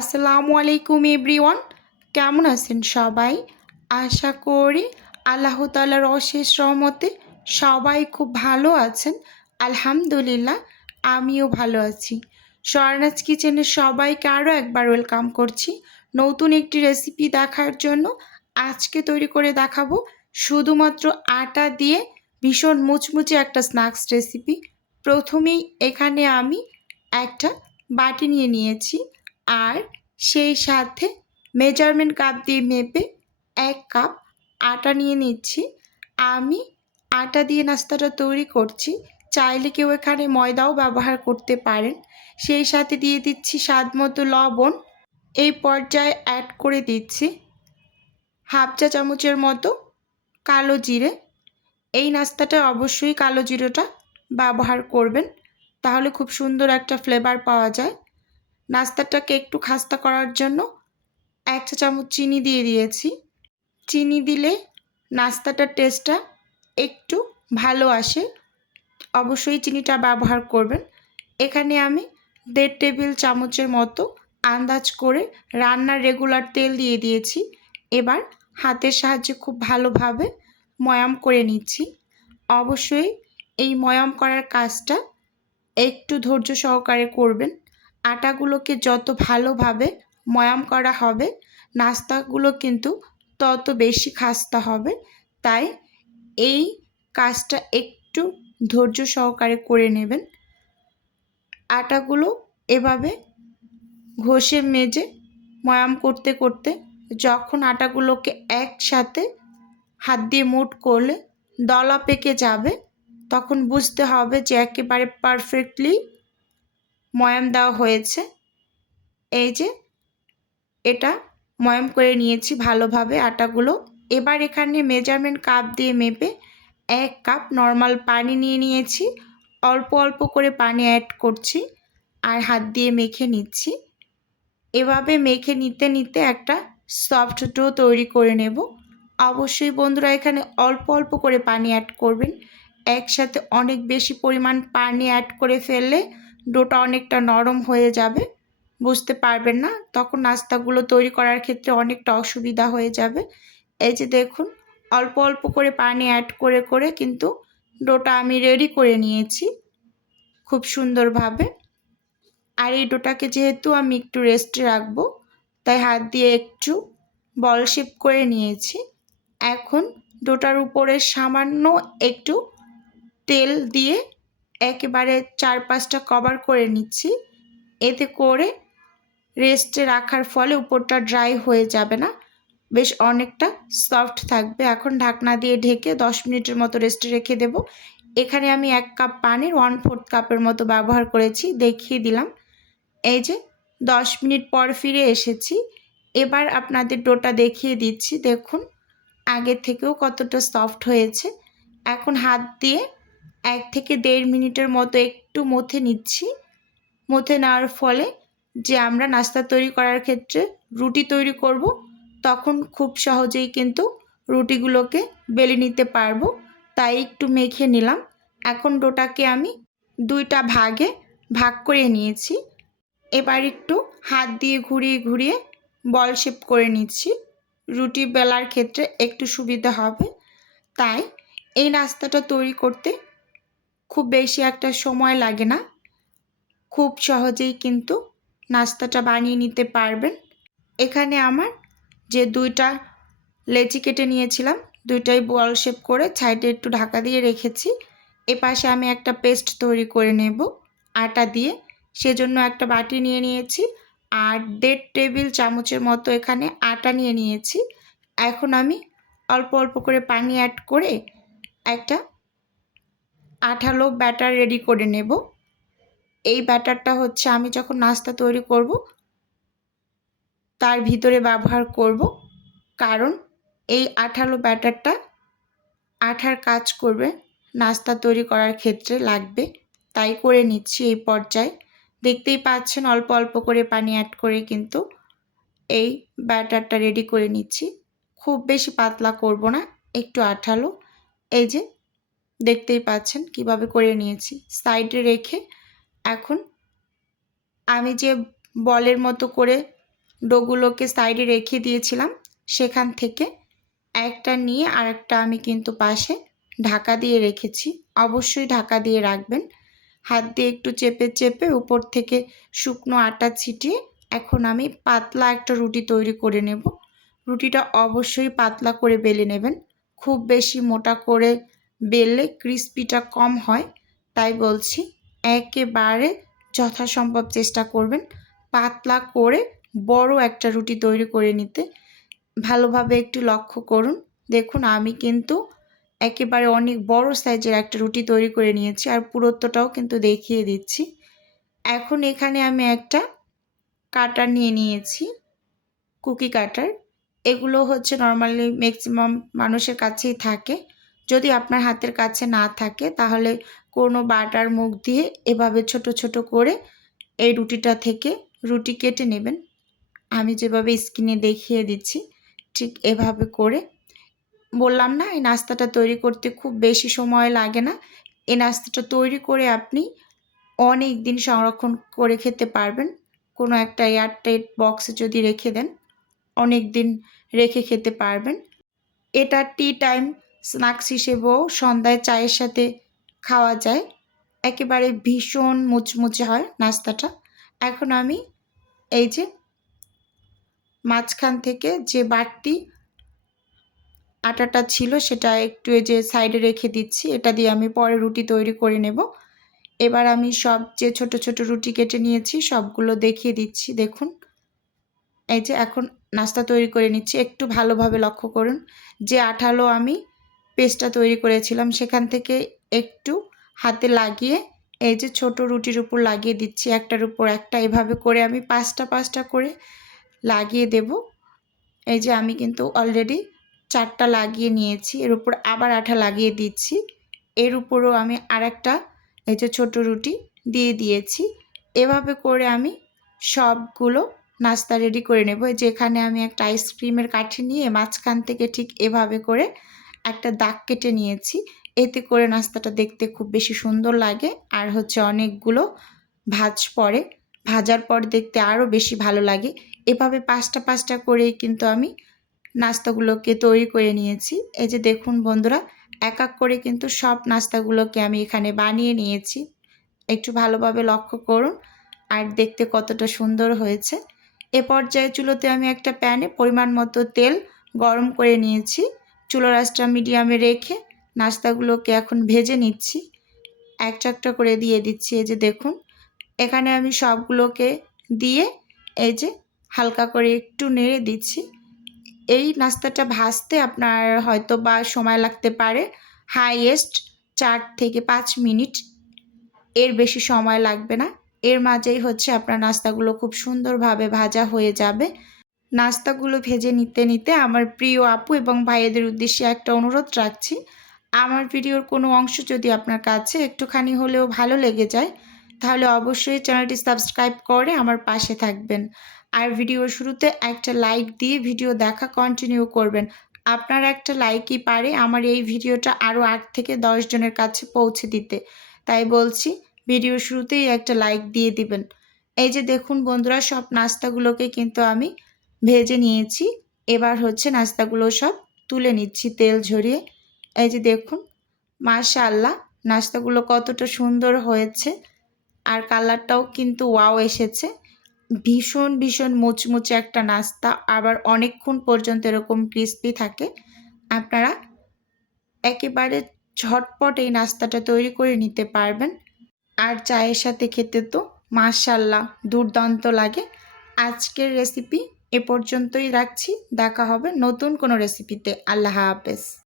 আসসালামু আলাইকুম এভরিওয়ান। কেমন আছেন সবাই? আশা করি আল্লাহ তালার অশেষ রহমতে সবাই খুব ভালো আছেন। আলহামদুলিল্লাহ, আমিও ভালো আছি। স্বর্ণাজ কিচেনের সবাইকে আরও একবার ওয়েলকাম করছি নতুন একটি রেসিপি দেখার জন্য। আজকে তৈরি করে দেখাবো শুধুমাত্র আটা দিয়ে ভীষণ মুচমুচে একটা স্ন্যাক্স রেসিপি। প্রথমেই এখানে আমি একটা বাটি নিয়ে নিয়েছি। আর সেই সাথে মেজারমেন্ট কাপ দিয়ে মেপে এক কাপ আটা নিয়ে নিচ্ছি। আমি আটা দিয়ে নাস্তাটা তৈরি করছি। চাইলে কেউ এখানে ময়দাও ব্যবহার করতে পারেন। সেই সাথে দিয়ে দিচ্ছি স্বাদ মতো লবণ। এই পর্যায়ে অ্যাড করে দিচ্ছি হাফ চা চামচের মতো কালো জিরে। এই নাস্তাটা অবশ্যই কালো জিরেটা ব্যবহার করবেন। তাহলে খুব সুন্দর একটা ফ্লেভার পাওয়া যায়। নাস্তাটাকে একটু খাস্তা করার জন্য এক চা চামচ চিনি দিয়ে দিয়েছি। চিনি দিলে নাস্তাটার টেস্টটা একটু ভালো আসে। অবশ্যই চিনিটা ব্যবহার করবেন। এখানে আমি দেড় টেবিল চামচের মতো আন্দাজ করে রান্নার রেগুলার তেল দিয়ে দিয়েছি। এবার হাতের সাহায্যে খুব ভালোভাবে ময়াম করে নিচ্ছি। অবশ্যই এই ময়াম করার কাজটা একটু ধৈর্য সহকারে করবেন। আটাগুলোকে যত ভালোভাবে ময়াম করা হবে, নাস্তাগুলো কিন্তু তত বেশি খাস্তা হবে। তাই এই কাজটা একটু ধৈর্য সহকারে করে নেবেন। আটাগুলো এভাবে ঘষে মেজে ময়াম করতে করতে যখন আটাগুলোকে একসাথে হাত দিয়ে মুট করলে দলা পেকে যাবে, তখন বুঝতে হবে যে একেবারে পারফেক্টলি ময়াম দেওয়া হয়েছে। এই যে, এটা ময়াম করে নিয়েছি ভালোভাবে আটাগুলো। এবার এখানে মেজারমেন্ট কাপ দিয়ে মেপে এক কাপ নর্মাল পানি নিয়ে নিয়েছি। অল্প অল্প করে পানি অ্যাড করছি আর হাত দিয়ে মেখে নিচ্ছি। এভাবে মেখে নিতে নিতে একটা সফট ডো তৈরি করে নেব। অবশ্যই বন্ধুরা এখানে অল্প অল্প করে পানি অ্যাড করবেন। একসাথে অনেক বেশি পরিমাণ পানি অ্যাড করে ফেললে ডোটা অনেকটা নরম হয়ে যাবে, বুঝতে পারবেন না? তখন নাস্তাগুলো তৈরি করার ক্ষেত্রে অনেকটা অসুবিধা হয়ে যাবে। এই যে দেখুন, অল্প অল্প করে পানি অ্যাড করে করে কিন্তু ডোটা আমি রেডি করে নিয়েছি খুব সুন্দরভাবে। আর এই ডোটাকে যেহেতু আমি একটু রেস্টে রাখব, তাই হাত দিয়ে একটু বল শেপ করে নিয়েছি। এখন ডোটার উপরে সামান্য একটু তেল দিয়ে একেবারে চার পাঁচটা কভার করে নিচ্ছি। এতে করে রেস্টে রাখার ফলে উপরটা ড্রাই হয়ে যাবে না। বেশ অনেকটা সফট থাকবে। এখন ঢাকনা দিয়ে ঢেকে দশ মিনিটের মতো রেস্টে রেখে দেব। এখানে আমি এক কাপ পানির ওয়ান ফোর্থ কাপের মতো ব্যবহার করেছি, দেখিয়ে দিলাম। এই যে দশ মিনিট পর ফিরে এসেছি। এবার আপনাদের ডোটা দেখিয়ে দিচ্ছি। দেখুন, আগের থেকেও কতটা সফট হয়েছে। এখন হাত দিয়ে এক থেকে দেড় মিনিটের মতো একটু মথে নিচ্ছি। মথে নেওয়ার ফলে যে আমরা নাস্তা তৈরি করার ক্ষেত্রে রুটি তৈরি করব, তখন খুব সহজেই কিন্তু রুটিগুলোকে বেলে নিতে পারব। তাই একটু মেখে নিলাম। এখন ডোটাকে আমি দুইটা ভাগে ভাগ করে নিয়েছি। এবার একটু হাত দিয়ে ঘুরিয়ে ঘুরিয়ে বল শেপ করে নিচ্ছি। রুটি বেলার ক্ষেত্রে একটু সুবিধা হবে। তাই এই নাস্তাটা তৈরি করতে খুব বেশি একটা সময় লাগে না। খুব সহজেই কিন্তু নাস্তাটা বানিয়ে নিতে পারবেন। এখানে আমার যে দুইটা লেচি কেটে নিয়েছিলাম, দুইটাই বল শেপ করে সাইডে একটু ঢাকা দিয়ে রেখেছি। এপাশে আমি একটা পেস্ট তৈরি করে নেব, আটা দিয়ে। সেজন্য একটা বাটি নিয়ে নিয়েছি আর দেড় টেবিল চামচের মতো এখানে আটা নিয়ে নিয়েছি। এখন আমি অল্প অল্প করে পানি অ্যাড করে একটা আঠালো ব্যাটার রেডি করে নেব। এই ব্যাটারটা হচ্ছে আমি যখন নাস্তা তৈরি করব, তার ভিতরে ব্যবহার করব। কারণ এই আঠালো ব্যাটারটা আঠার কাজ করবে, নাস্তা তৈরি করার ক্ষেত্রে লাগবে। তাই করে নিচ্ছি এই পর্যায়ে। দেখতেই পাচ্ছেন অল্প অল্প করে পানি অ্যাড করে কিন্তু এই ব্যাটারটা রেডি করে নিচ্ছি। খুব বেশি পাতলা করব না, একটু আঠালো। এই যে দেখতেই পাচ্ছেন কীভাবে করে নিয়েছি। সাইডে রেখে এখন আমি যে বলের মতো করে ডোগুলোকে সাইডে রেখে দিয়েছিলাম, সেখান থেকে একটা নিয়ে আরেকটা আমি কিন্তু পাশে ঢাকা দিয়ে রেখেছি। অবশ্যই ঢাকা দিয়ে রাখবেন। হাত দিয়ে একটু চেপে চেপে উপর থেকে শুকনো আটা ছিটিয়ে এখন আমি পাতলা একটা রুটি তৈরি করে নেব। রুটিটা অবশ্যই পাতলা করে বেলে নেবেন। খুব বেশি মোটা করে বেললে ক্রিস্পিটা কম হয়, তাই বলছি একেবারে যথাসম্ভব চেষ্টা করবেন। পাতলা করে বড় একটা রুটি তৈরি করে নিতে। ভালোভাবে একটু লক্ষ্য করুন। দেখুন, আমি কিন্তু একেবারে অনেক বড় সাইজের একটা রুটি তৈরি করে নিয়েছি আর পুরত্বটাও কিন্তু দেখিয়ে দিচ্ছি। এখন এখানে আমি একটা কাটার নিয়ে নিয়েছি, কুকি কাটার। এগুলো হচ্ছে নর্মালি ম্যাক্সিমাম মানুষের কাছেই থাকে। যদি আপনার হাতের কাছে না থাকে, তাহলে কোনো বাটার মুখ দিয়ে এভাবে ছোট ছোট করে এই রুটিটা থেকে রুটি কেটে নেবেন। আমি যেভাবে স্কিনে দেখিয়ে দিচ্ছি, ঠিক এভাবে করে। বললাম না, এই নাস্তাটা তৈরি করতে খুব বেশি সময় লাগে না। এই নাস্তাটা তৈরি করে আপনি অনেক দিন সংরক্ষণ করে খেতে পারবেন। কোনো একটা এয়ারটাইট বক্সে যদি রেখে দেন, অনেক দিন রেখে খেতে পারবেন। এটা টি টাইম স্ন্যাক্স হিসেবেও সন্ধ্যায় চায়ের সাথে খাওয়া যায়। একেবারে ভীষণ মুচমুচে হয় নাস্তাটা। এখন আমি এই যে মাঝখান থেকে যে বাড়তি আটাটা ছিল সেটা একটু এই যে সাইডে রেখে দিচ্ছি। এটা দিয়ে আমি পরে রুটি তৈরি করে নেব। এবার আমি সব যে ছোট ছোট রুটি কেটে নিয়েছি সবগুলো দেখিয়ে দিচ্ছি। দেখুন। এই যে এখন নাস্তা তৈরি করে নিচ্ছি। একটু ভালোভাবে লক্ষ্য করুন। যে আঠালো আমি পেস্টটা তৈরি করেছিলাম, সেখান থেকে একটু হাতে লাগিয়ে এই যে ছোট রুটির উপর লাগিয়ে দিচ্ছি একটার উপর একটা, এভাবে করে আমি পাঁচটা পাঁচটা করে লাগিয়ে দেব। এই যে আমি কিন্তু অলরেডি চারটা লাগিয়ে নিয়েছি, এর উপর আবার আঠা লাগিয়ে দিচ্ছি। এর উপরও আমি আরেকটা এই যে ছোট রুটি দিয়ে দিয়েছি। এভাবে করে আমি সবগুলো নাস্তা রেডি করে নেব। যেখানে আমি একটা আইসক্রিমের কাঠি নিয়ে মাঝখান থেকে ঠিক এভাবে করে একটা দাগ কেটে নিয়েছি। এতে করে নাস্তাটা দেখতে খুব বেশি সুন্দর লাগে। আর হচ্ছে অনেকগুলো ভাজ পড়ে। ভাজার পর দেখতে আরও বেশি ভালো লাগে। এভাবে পাঁচটা পাঁচটা করেই কিন্তু আমি নাস্তাগুলোকে তৈরি করে নিয়েছি। এই যে দেখুন বন্ধুরা, এক এক করে কিন্তু সব নাস্তাগুলোকে আমি এখানে বানিয়ে নিয়েছি। একটু ভালোভাবে লক্ষ্য করুন আর দেখতে কতটা সুন্দর হয়েছে। এ পর্যায়ে চুলোতে আমি একটা প্যানে পরিমাণ মতো তেল গরম করে নিয়েছি। চুলো রাসটা মিডিয়ামে রেখে নাস্তাগুলোকে এখন ভেজে নিচ্ছি। এক চাকটা করে দিয়ে দিচ্ছি এই যে দেখুন। এখানে আমি সবগুলোকে দিয়ে এই যে হালকা করে একটু নেড়ে দিচ্ছি। এই নাস্তাটা ভাজতে আপনার হয়তো বা সময় লাগতে পারে। হাইয়েস্ট চার থেকে পাঁচ মিনিট। এর বেশি সময় লাগবে না। এর মাঝেই হচ্ছে আপনার নাস্তাগুলো খুব সুন্দরভাবে ভাজা হয়ে যাবে। নাস্তাগুলো ভেজে নিতে নিতে আমার প্রিয় আপু এবং ভাইয়েদের উদ্দেশ্যে একটা অনুরোধ রাখছি। আমার ভিডিওর কোনো অংশ যদি আপনার কাছে একটুখানি হলেও ভালো লেগে যায়, তাহলে অবশ্যই চ্যানেলটি সাবস্ক্রাইব করে আমার পাশে থাকবেন। আর ভিডিওর শুরুতে একটা লাইক দিয়ে ভিডিও দেখা কন্টিনিউ করবেন। আপনার একটা লাইকই পারে আমার এই ভিডিওটা আরও আট থেকে দশ জনের কাছে পৌঁছে দিতে। তাই বলছি, ভিডিও শুরুতেই একটা লাইক দিয়ে দিবেন। এই যে দেখুন বন্ধুরা, সব নাস্তাগুলোকে কিন্তু আমি ভেজে নিয়েছি। এবার হচ্ছে নাস্তাগুলো সব তুলে নিচ্ছি তেল ঝরিয়ে। এই যে দেখুন মাশাল্লাহ নাস্তাগুলো কতটা সুন্দর হয়েছে। আর কালারটাও কিন্তু ওয়াও এসেছে। ভীষণ ভীষণ মুচমুচে একটা নাস্তা, আবার অনেকক্ষণ পর্যন্ত এরকম ক্রিস্পি থাকে। আপনারা একেবারে ঝটপট এই নাস্তাটা তৈরি করে নিতে পারবেন। আর চায়ের সাথে খেতে তো মাশাল্লাহ দুর্দান্ত লাগে। আজকের রেসিপি এ পর্যন্তই রাখছি। দেখা হবে নতুন কোনো রেসিপিতে আল্লাহ হাফেজ।